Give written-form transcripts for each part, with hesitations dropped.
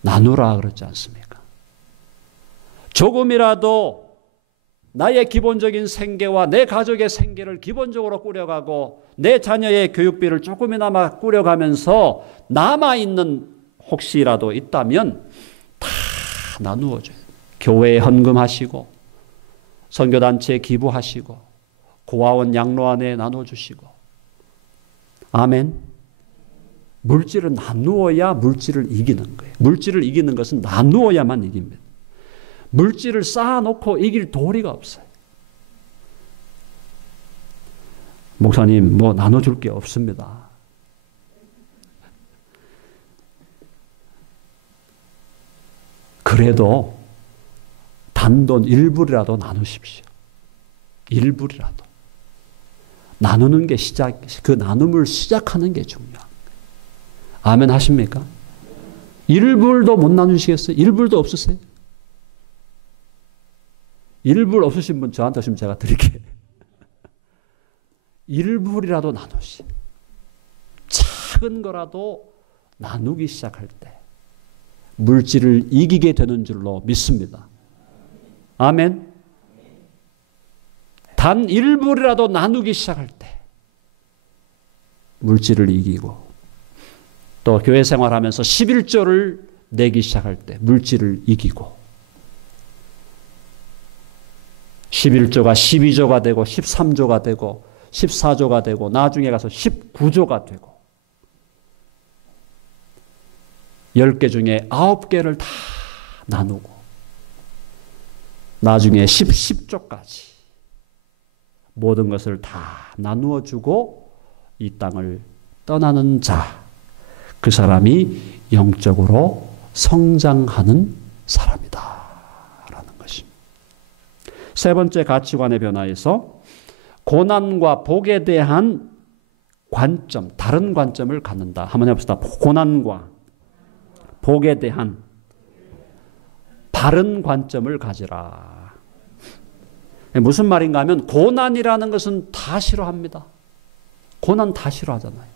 나누라 그러지 않습니까? 조금이라도 나의 기본적인 생계와 내 가족의 생계를 기본적으로 꾸려가고 내 자녀의 교육비를 조금이나마 꾸려가면서 남아있는 혹시라도 있다면 다 나누어줘요. 교회에 헌금하시고 선교단체에 기부하시고 고아원 양로원에 나눠주시고. 아멘. 물질은 나누어야 물질을 이기는 거예요. 물질을 이기는 것은 나누어야만 이깁니다. 물질을 쌓아놓고 이길 도리가 없어요. 목사님, 뭐 나눠줄 게 없습니다. 그래도 단돈 1불이라도 나누십시오. 1불이라도. 나누는 게 그 나눔을 시작하는 게 중요합니다. 아멘 하십니까? 1불도 못 나누시겠어요? 1불도 없으세요? 1불 없으신 분 저한테 오시면 제가 드릴게요. 1불이라도 나누시. 작은 거라도 나누기 시작할 때 물질을 이기게 되는 줄로 믿습니다. 아멘. 단 1불이라도 나누기 시작할 때 물질을 이기고, 또 교회 생활하면서 11조를 내기 시작할 때 물질을 이기고, 11조가 12조가 되고 13조가 되고 14조가 되고 나중에 가서 19조가 되고 10개 중에 9개를 다 나누고 나중에 10조까지 모든 것을 다 나누어 주고 이 땅을 떠나는 자, 그 사람이 영적으로 성장하는 사람이다 라는 것입니다. 세 번째 가치관의 변화에서 고난과 복에 대한 관점, 다른 관점을 갖는다. 한번 해봅시다. 고난과 복에 대한 바른 관점을 가지라. 무슨 말인가 하면 고난이라는 것은 다 싫어합니다. 고난 다 싫어하잖아요.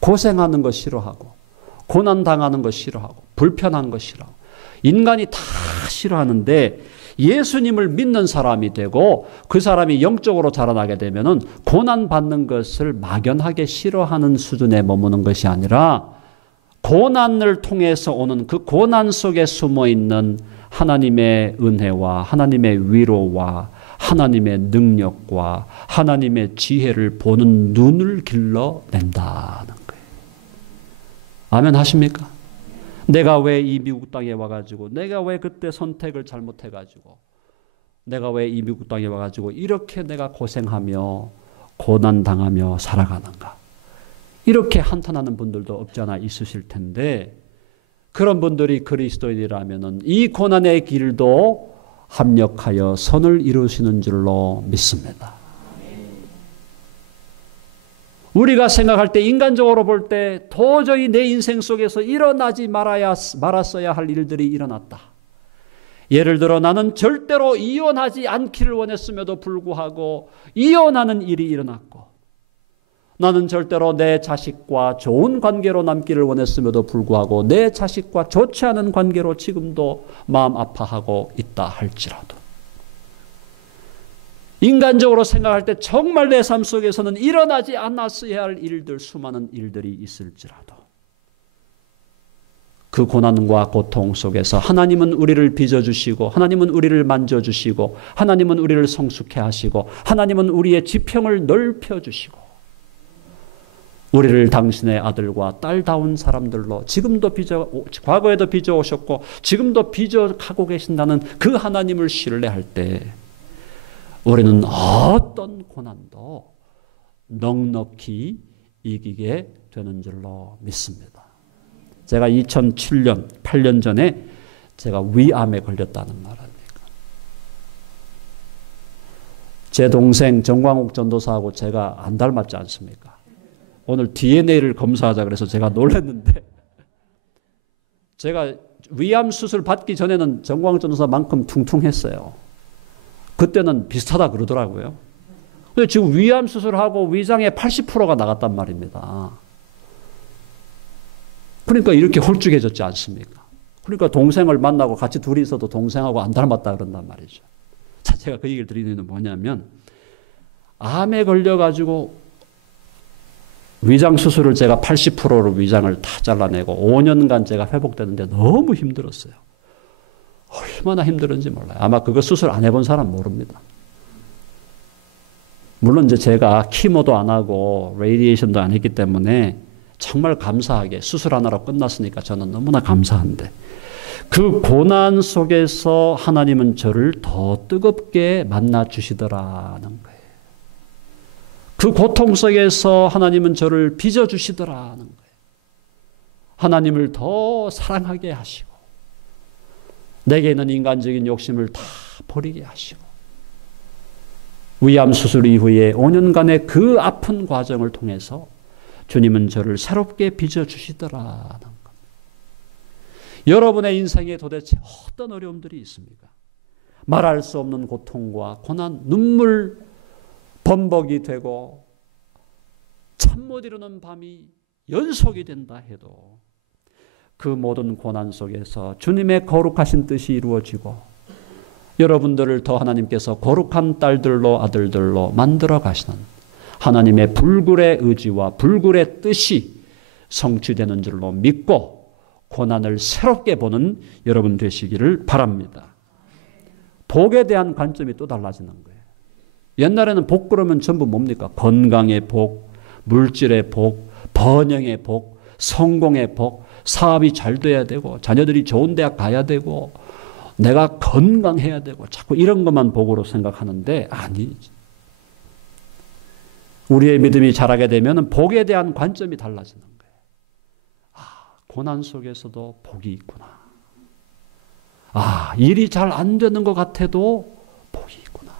고생하는 거 싫어하고 고난 당하는 거 싫어하고 불편한 거 싫어하고 인간이 다 싫어하는데, 예수님을 믿는 사람이 되고 그 사람이 영적으로 자라나게 되면은 고난 받는 것을 막연하게 싫어하는 수준에 머무는 것이 아니라 고난을 통해서 오는 그 고난 속에 숨어 있는 하나님의 은혜와 하나님의 위로와 하나님의 능력과 하나님의 지혜를 보는 눈을 길러낸다는 거예요. 아멘 하십니까? 내가 왜 이 미국 땅에 와가지고, 내가 왜 그때 선택을 잘못해가지고, 내가 왜 이 미국 땅에 와가지고 이렇게 내가 고생하며 고난당하며 살아가는가. 이렇게 한탄하는 분들도 없지 않아 있으실 텐데, 그런 분들이 그리스도인이라면 이 고난의 길도 합력하여 선을 이루시는 줄로 믿습니다. 우리가 생각할 때, 인간적으로 볼 때 도저히 내 인생 속에서 일어나지 말았어야 할 일들이 일어났다. 예를 들어 나는 절대로 이혼하지 않기를 원했음에도 불구하고 이혼하는 일이 일어났고, 나는 절대로 내 자식과 좋은 관계로 남기를 원했음에도 불구하고 내 자식과 좋지 않은 관계로 지금도 마음 아파하고 있다 할지라도, 인간적으로 생각할 때 정말 내 삶 속에서는 일어나지 않았어야 할 일들, 수많은 일들이 있을지라도 그 고난과 고통 속에서 하나님은 우리를 빚어주시고, 하나님은 우리를 만져주시고, 하나님은 우리를 성숙해 하시고, 하나님은 우리의 지평을 넓혀주시고, 우리를 당신의 아들과 딸다운 사람들로 지금도 과거에도 빚어오셨고 지금도 빚어가고 계신다는 그 하나님을 신뢰할 때 우리는 어떤 고난도 넉넉히 이기게 되는 줄로 믿습니다. 제가 2007년, 8년 전에 제가 위암에 걸렸다는 말 아닙니까? 제 동생 정광욱 전도사하고 제가 안 닮았지 않습니까? 오늘 DNA를 검사하자 그래서 제가 놀랐는데, 제가 위암 수술 받기 전에는 정광욱 전도사만큼 퉁퉁했어요. 그때는 비슷하다 그러더라고요. 근데 지금 위암 수술하고 위장의 80%가 나갔단 말입니다. 그러니까 이렇게 홀쭉해졌지 않습니까? 그러니까 동생을 만나고 같이 둘이 있어도 동생하고 안 닮았다 그런단 말이죠. 자, 제가 그 얘기를 드리는 건 뭐냐면 암에 걸려가지고 위장 수술을 제가 80%로 위장을 다 잘라내고 5년간 제가 회복되는데 너무 힘들었어요. 얼마나 힘들었는지 몰라요. 아마 그거 수술 안 해본 사람 모릅니다. 물론 이제 제가 키모도 안 하고 레디에이션도 안 했기 때문에 정말 감사하게 수술하느라 끝났으니까 저는 너무나 감사한데 그 고난 속에서 하나님은 저를 더 뜨겁게 만나 주시더라는 거예요. 그 고통 속에서 하나님은 저를 빚어주시더라는 거예요. 하나님을 더 사랑하게 하시고 내게 있는 인간적인 욕심을 다 버리게 하시고 위암 수술 이후에 5년간의 그 아픈 과정을 통해서 주님은 저를 새롭게 빚어주시더라는 겁니다. 여러분의 인생에 도대체 어떤 어려움들이 있습니까? 말할 수 없는 고통과 고난, 눈물 범벅이 되고 잠 못 이루는 밤이 연속이 된다 해도 그 모든 고난 속에서 주님의 거룩하신 뜻이 이루어지고 여러분들을 더 하나님께서 거룩한 딸들로 아들들로 만들어 가시는 하나님의 불굴의 의지와 불굴의 뜻이 성취되는 줄로 믿고 고난을 새롭게 보는 여러분 되시기를 바랍니다. 복에 대한 관점이 또 달라지는 거예요. 옛날에는 복 그러면 전부 뭡니까? 건강의 복, 물질의 복, 번영의 복, 성공의 복, 사업이 잘 돼야 되고 자녀들이 좋은 대학 가야 되고 내가 건강해야 되고 자꾸 이런 것만 복으로 생각하는데 아니지. 우리의 믿음이 자라게 되면 복에 대한 관점이 달라지는 거예요. 아, 고난 속에서도 복이 있구나. 아, 일이 잘 안 되는 것 같아도 복이 있구나.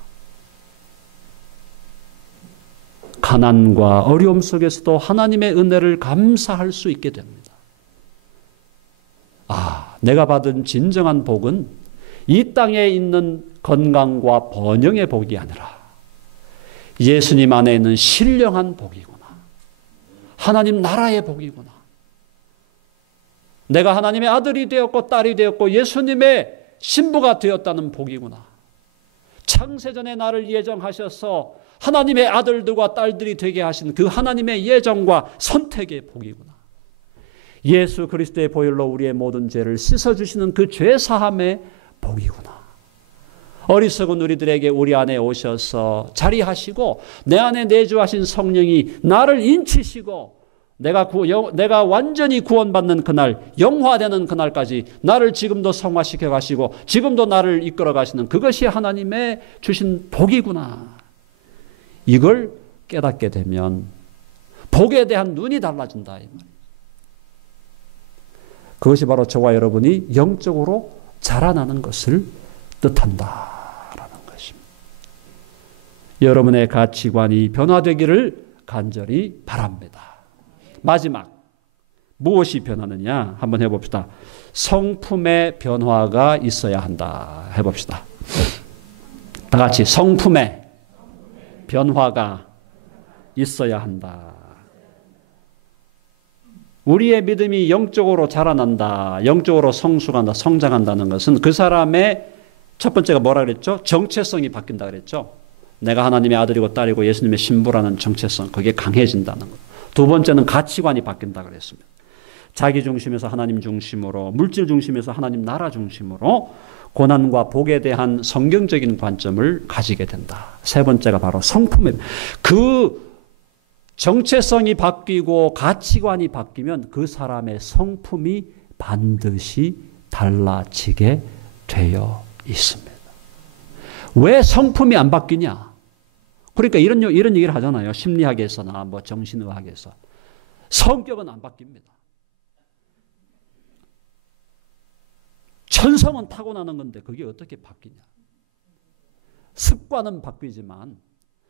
가난과 어려움 속에서도 하나님의 은혜를 감사할 수 있게 됩니다. 아, 내가 받은 진정한 복은 이 땅에 있는 건강과 번영의 복이 아니라 예수님 안에 있는 신령한 복이구나. 하나님 나라의 복이구나. 내가 하나님의 아들이 되었고 딸이 되었고 예수님의 신부가 되었다는 복이구나. 창세전에 나를 예정하셔서 하나님의 아들들과 딸들이 되게 하신 그 하나님의 예정과 선택의 복이구나. 예수 그리스도의 보혈로 우리의 모든 죄를 씻어주시는 그 죄사함의 복이구나. 어리석은 우리들에게 우리 안에 오셔서 자리하시고 내 안에 내주하신 성령이 나를 인치시고 내가 완전히 구원받는 그날, 영화되는 그날까지 나를 지금도 성화시켜 가시고 지금도 나를 이끌어 가시는 그것이 하나님의 주신 복이구나. 이걸 깨닫게 되면 복에 대한 눈이 달라진다. 이 말이에요. 그것이 바로 저와 여러분이 영적으로 자라나는 것을 뜻한다라는 것입니다. 여러분의 가치관이 변화되기를 간절히 바랍니다. 마지막 무엇이 변하느냐 한번 해봅시다. 성품의 변화가 있어야 한다. 해봅시다. 다 같이 성품의 변화가 있어야 한다. 우리의 믿음이 영적으로 자라난다. 영적으로 성숙한다. 성장한다는 것은 그 사람의 첫 번째가 뭐라 그랬죠? 정체성이 바뀐다 그랬죠. 내가 하나님의 아들이고 딸이고 예수님의 신부라는 정체성, 그게 강해진다는 것. 두 번째는 가치관이 바뀐다 그랬습니다. 자기 중심에서 하나님 중심으로, 물질 중심에서 하나님 나라 중심으로 고난과 복에 대한 성경적인 관점을 가지게 된다. 세 번째가 바로 성품의, 그 정체성이 바뀌고 가치관이 바뀌면 그 사람의 성품이 반드시 달라지게 되어 있습니다. 왜 성품이 안 바뀌냐? 그러니까 이런 얘기를 하잖아요. 심리학에서나 뭐 정신의학에서. 성격은 안 바뀝니다. 천성은 타고나는 건데 그게 어떻게 바뀌냐? 습관은 바뀌지만,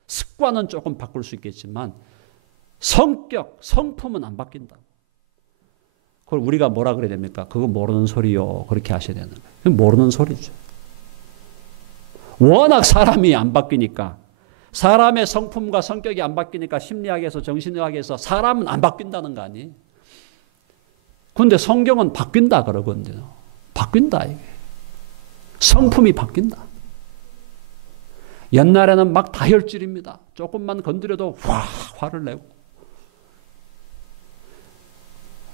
습관은 조금 바꿀 수 있겠지만 성격, 성품은 안 바뀐다고. 그걸 우리가 뭐라 그래야 됩니까? 그거 모르는 소리요. 그렇게 하셔야 되는 거예요. 모르는 소리죠. 워낙 사람이 안 바뀌니까, 사람의 성품과 성격이 안 바뀌니까 심리학에서 정신의학에서 사람은 안 바뀐다는 거 아니에요. 그런데 성경은 바뀐다 그러거든요. 바뀐다, 이게. 성품이 바뀐다. 옛날에는 막 다혈질입니다. 조금만 건드려도 화를 내고.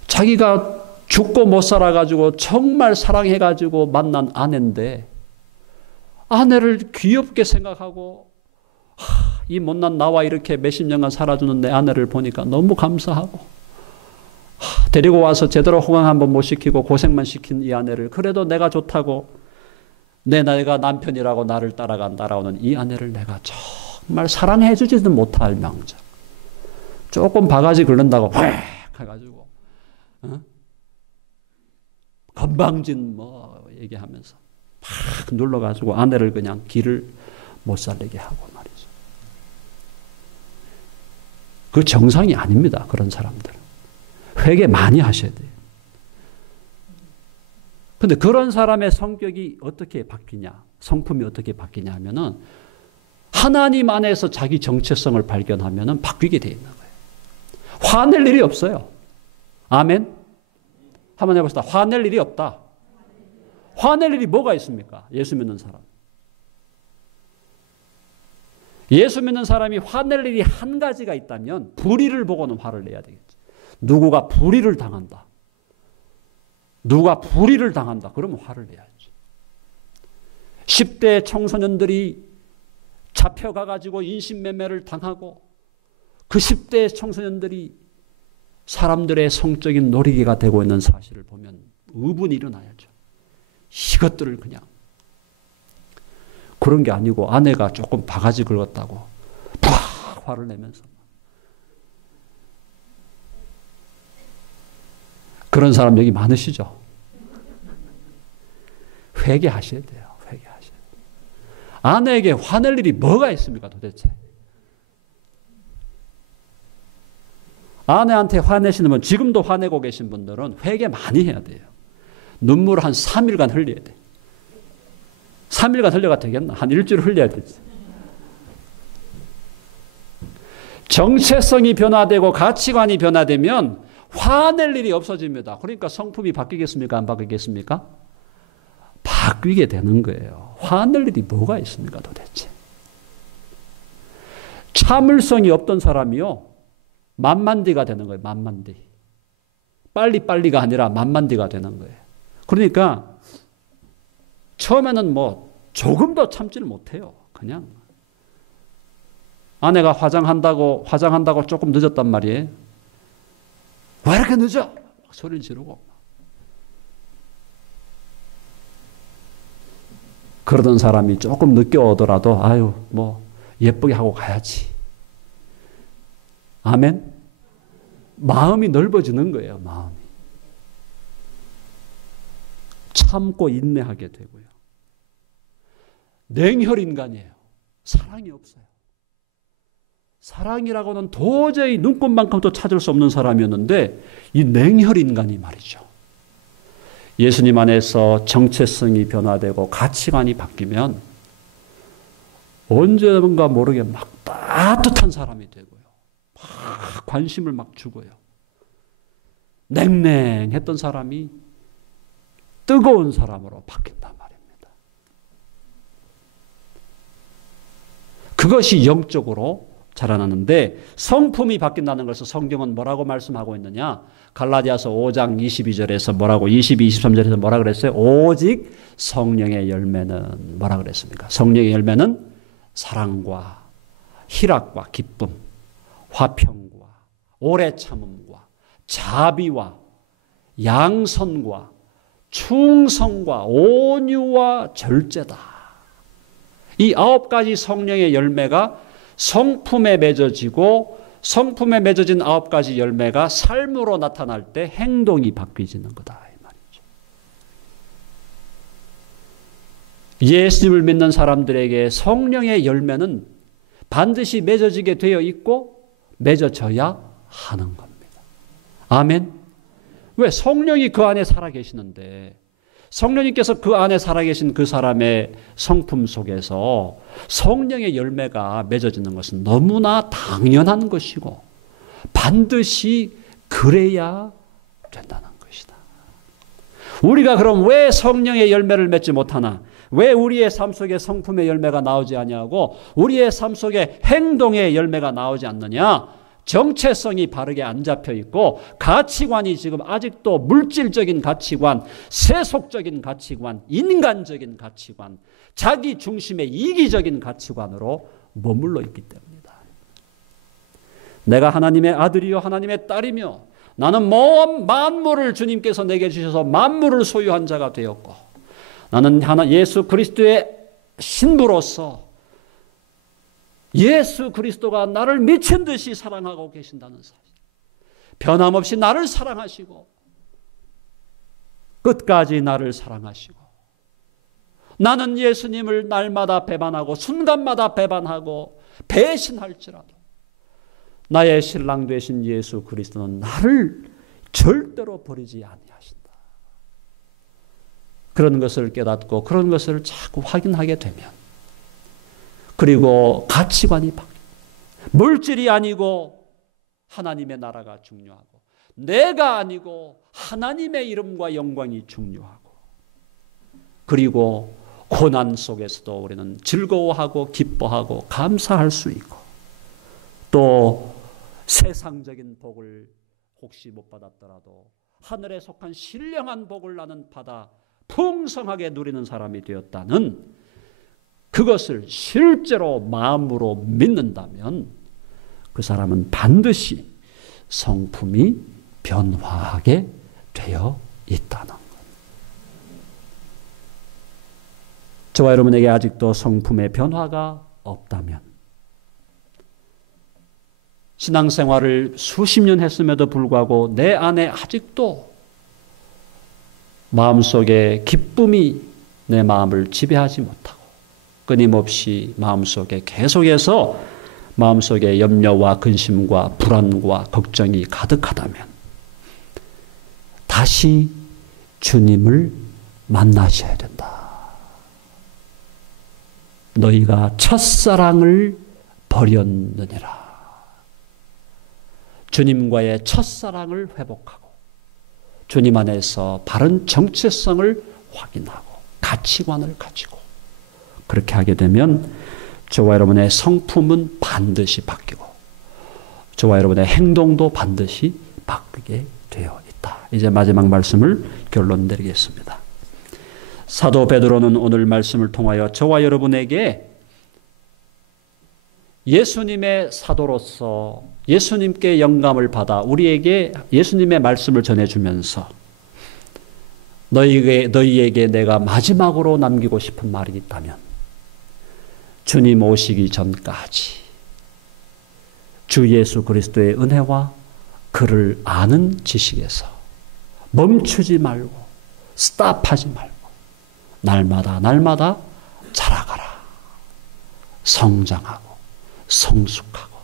자기가 죽고 못 살아가지고 정말 사랑해가지고 만난 아내인데 아내를 귀엽게 생각하고 이 못난 나와 이렇게 몇십 년간 살아주는 내 아내를 보니까 너무 감사하고 데리고 와서 제대로 호강 한번 못 시키고 고생만 시킨 이 아내를 그래도 내가 좋다고 내가 남편이라고 나를 따라오는 이 아내를 내가 정말 사랑해 주지도 못할 망정 조금 바가지 긁는다고 획 해가지고 건방진 뭐 얘기하면서 막 눌러가지고 아내를 그냥 길을 못 살리게 하고 말이죠. 그 정상이 아닙니다. 그런 사람들은. 회개 많이 하셔야 돼요. 근데 그런 사람의 성격이 어떻게 바뀌냐, 성품이 어떻게 바뀌냐 하면은 하나님 안에서 자기 정체성을 발견하면은 바뀌게 돼 있는 거예요. 화낼 일이 없어요. 아멘? 한번 해봅시다. 화낼 일이 없다. 화낼 일이 뭐가 있습니까? 예수 믿는 사람. 예수 믿는 사람이 화낼 일이 한 가지가 있다면 불의를 보고는 화를 내야 되겠지. 누구가 불의를 당한다. 누가 불의를 당한다. 그러면 화를 내야지. 10대 청소년들이 잡혀가가지고 인신매매를 당하고 그 10대 청소년들이 사람들의 성적인 놀이기가 되고 있는 사실을 보면 의분이 일어나야죠. 이것들을 그냥 그런 게 아니고 아내가 조금 바가지 긁었다고 팍 화를 내면서 그런 사람 여기 많으시죠? 회개하셔야 돼요. 회개하셔야 돼요. 아내에게 화낼 일이 뭐가 있습니까 도대체? 아내한테 화내시는 분, 지금도 화내고 계신 분들은 회개 많이 해야 돼요. 눈물 한 3일간 흘려야 돼. 3일간 흘려가 되겠나? 한 일주일 흘려야 되지. 정체성이 변화되고 가치관이 변화되면 화낼 일이 없어집니다. 그러니까 성품이 바뀌겠습니까? 안 바뀌겠습니까? 바뀌게 되는 거예요. 화낼 일이 뭐가 있습니까 도대체? 참을성이 없던 사람이요. 만만디가 되는 거예요. 만만디. 빨리빨리가 아니라 만만디가 되는 거예요. 그러니까 처음에는 뭐 조금도 참지를 못해요. 그냥 아내가 화장한다고 조금 늦었단 말이에요. 왜 이렇게 늦어? 막 소리를 지르고 그러던 사람이 조금 늦게 오더라도 아유 뭐 예쁘게 하고 가야지. 아멘? 마음이 넓어지는 거예요. 마음이. 참고 인내하게 되고요. 냉혈인간이에요. 사랑이 없어요. 사랑이라고는 도저히 눈꽃만큼도 찾을 수 없는 사람이었는데 이 냉혈인간이 말이죠. 예수님 안에서 정체성이 변화되고 가치관이 바뀌면 언젠가 모르게 막 따뜻한 사람이 되고요. 막 관심을 막 주고요. 냉랭했던 사람이 뜨거운 사람으로 바뀐단 말입니다. 그것이 영적으로 자라나는데 성품이 바뀐다는 것을 성경은 뭐라고 말씀하고 있느냐? 갈라디아서 5장 22절에서 뭐라고 22, 23절에서 뭐라 그랬어요? 오직 성령의 열매는 뭐라 그랬습니까? 성령의 열매는 사랑과 희락과 기쁨, 화평과 오래 참음과 자비와 양선과 충성과 온유와 절제다. 이 9가지 성령의 열매가 성품에 맺어지고 성품에 맺어진 9가지 열매가 삶으로 나타날 때 행동이 바뀌어지는 거다 이 말이죠. 예수님을 믿는 사람들에게 성령의 열매는 반드시 맺어지게 되어 있고 맺어져야 하는 겁니다. 아멘. 왜? 성령이 그 안에 살아계시는데 성령님께서 그 안에 살아계신 그 사람의 성품 속에서 성령의 열매가 맺어지는 것은 너무나 당연한 것이고 반드시 그래야 된다는 것이다. 우리가 그럼 왜 성령의 열매를 맺지 못하나? 왜 우리의 삶 속에 성품의 열매가 나오지 않냐고? 우리의 삶 속에 행동의 열매가 나오지 않느냐? 정체성이 바르게 안 잡혀 있고 가치관이 지금 아직도 물질적인 가치관, 세속적인 가치관, 인간적인 가치관, 자기 중심의 이기적인 가치관으로 머물러 있기 때문이다. 내가 하나님의 아들이요 하나님의 딸이며 나는 모든 만물을 주님께서 내게 주셔서 만물을 소유한 자가 되었고 나는 예수 그리스도의 신부로서 예수 그리스도가 나를 미친 듯이 사랑하고 계신다는 사실, 변함없이 나를 사랑하시고 끝까지 나를 사랑하시고 나는 예수님을 날마다 배반하고 순간마다 배반하고 배신할지라도 나의 신랑 되신 예수 그리스도는 나를 절대로 버리지 아니하신다. 그런 것을 깨닫고 그런 것을 자꾸 확인하게 되면 그리고 가치관이 바뀌고 물질이 아니고 하나님의 나라가 중요하고 내가 아니고 하나님의 이름과 영광이 중요하고 그리고 고난 속에서도 우리는 즐거워하고 기뻐하고 감사할 수 있고 또 세상적인 복을 혹시 못 받았더라도 하늘에 속한 신령한 복을 나는 받아 풍성하게 누리는 사람이 되었다는 그것을 실제로 마음으로 믿는다면 그 사람은 반드시 성품이 변화하게 되어 있다는 것. 저와 여러분에게 아직도 성품의 변화가 없다면 신앙생활을 수십 년 했음에도 불구하고 내 안에 아직도 마음속에 기쁨이 내 마음을 지배하지 못하고 끊임없이 마음속에 계속해서 마음속에 염려와 근심과 불안과 걱정이 가득하다면 다시 주님을 만나셔야 된다. 너희가 첫사랑을 버렸느니라. 주님과의 첫사랑을 회복하고 주님 안에서 바른 정체성을 확인하고 가치관을 가지고 그렇게 하게 되면 저와 여러분의 성품은 반드시 바뀌고 저와 여러분의 행동도 반드시 바뀌게 되어 있다. 이제 마지막 말씀을 결론 내리겠습니다. 사도 베드로는 오늘 말씀을 통하여 저와 여러분에게 예수님의 사도로서 예수님께 영감을 받아 우리에게 예수님의 말씀을 전해주면서 너희에게 내가 마지막으로 남기고 싶은 말이 있다면 주님 오시기 전까지 주 예수 그리스도의 은혜와 그를 아는 지식에서 멈추지 말고 스탑하지 말고 날마다 자라가라. 성장하고 성숙하고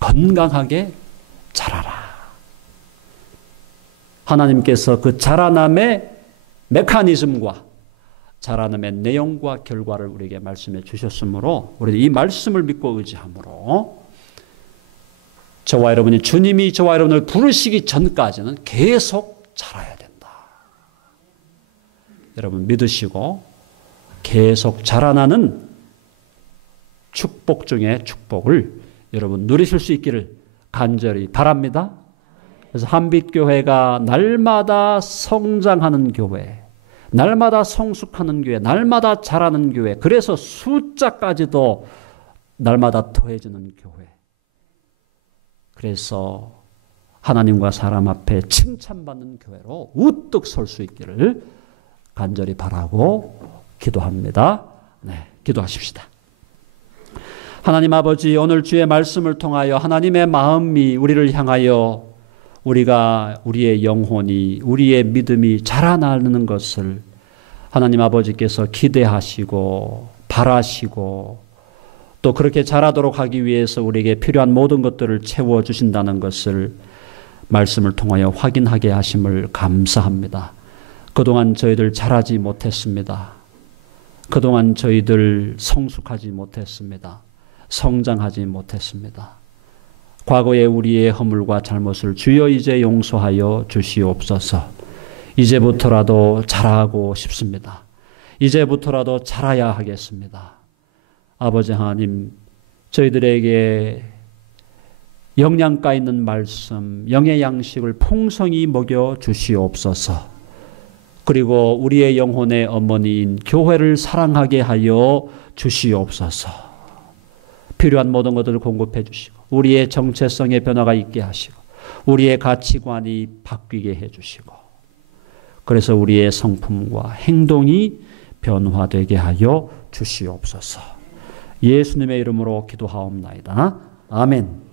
건강하게 자라라. 하나님께서 그 자라남의 메커니즘과 자라남의 내용과 결과를 우리에게 말씀해 주셨으므로 우리 이 말씀을 믿고 의지함으로 저와 여러분이 주님이 저와 여러분을 부르시기 전까지는 계속 자라야 된다. 여러분 믿으시고 계속 자라나는 축복 중에 축복을 여러분 누리실 수 있기를 간절히 바랍니다. 그래서 한빛교회가 날마다 성장하는 교회, 날마다 성숙하는 교회, 날마다 자라는 교회, 그래서 숫자까지도 날마다 더해지는 교회. 그래서 하나님과 사람 앞에 칭찬받는 교회로 우뚝 설 수 있기를 간절히 바라고 기도합니다. 네, 기도하십시다. 하나님 아버지, 오늘 주의 말씀을 통하여 하나님의 마음이 우리를 향하여 우리의 영혼이, 우리의 믿음이 자라나는 것을 하나님 아버지께서 기대하시고 바라시고 또 그렇게 자라도록 하기 위해서 우리에게 필요한 모든 것들을 채워주신다는 것을 말씀을 통하여 확인하게 하심을 감사합니다. 그동안 저희들 자라지 못했습니다. 그동안 저희들 성숙하지 못했습니다. 성장하지 못했습니다. 과거의 우리의 허물과 잘못을 주여 이제 용서하여 주시옵소서. 이제부터라도 자라고 싶습니다. 이제부터라도 자라야 하겠습니다. 아버지 하나님, 저희들에게 영양가 있는 말씀, 영의 양식을 풍성히 먹여 주시옵소서. 그리고 우리의 영혼의 어머니인 교회를 사랑하게 하여 주시옵소서. 필요한 모든 것들을 공급해 주시고 우리의 정체성의 변화가 있게 하시고 우리의 가치관이 바뀌게 해 주시고 그래서 우리의 성품과 행동이 변화되게 하여 주시옵소서. 예수님의 이름으로 기도하옵나이다. 아멘.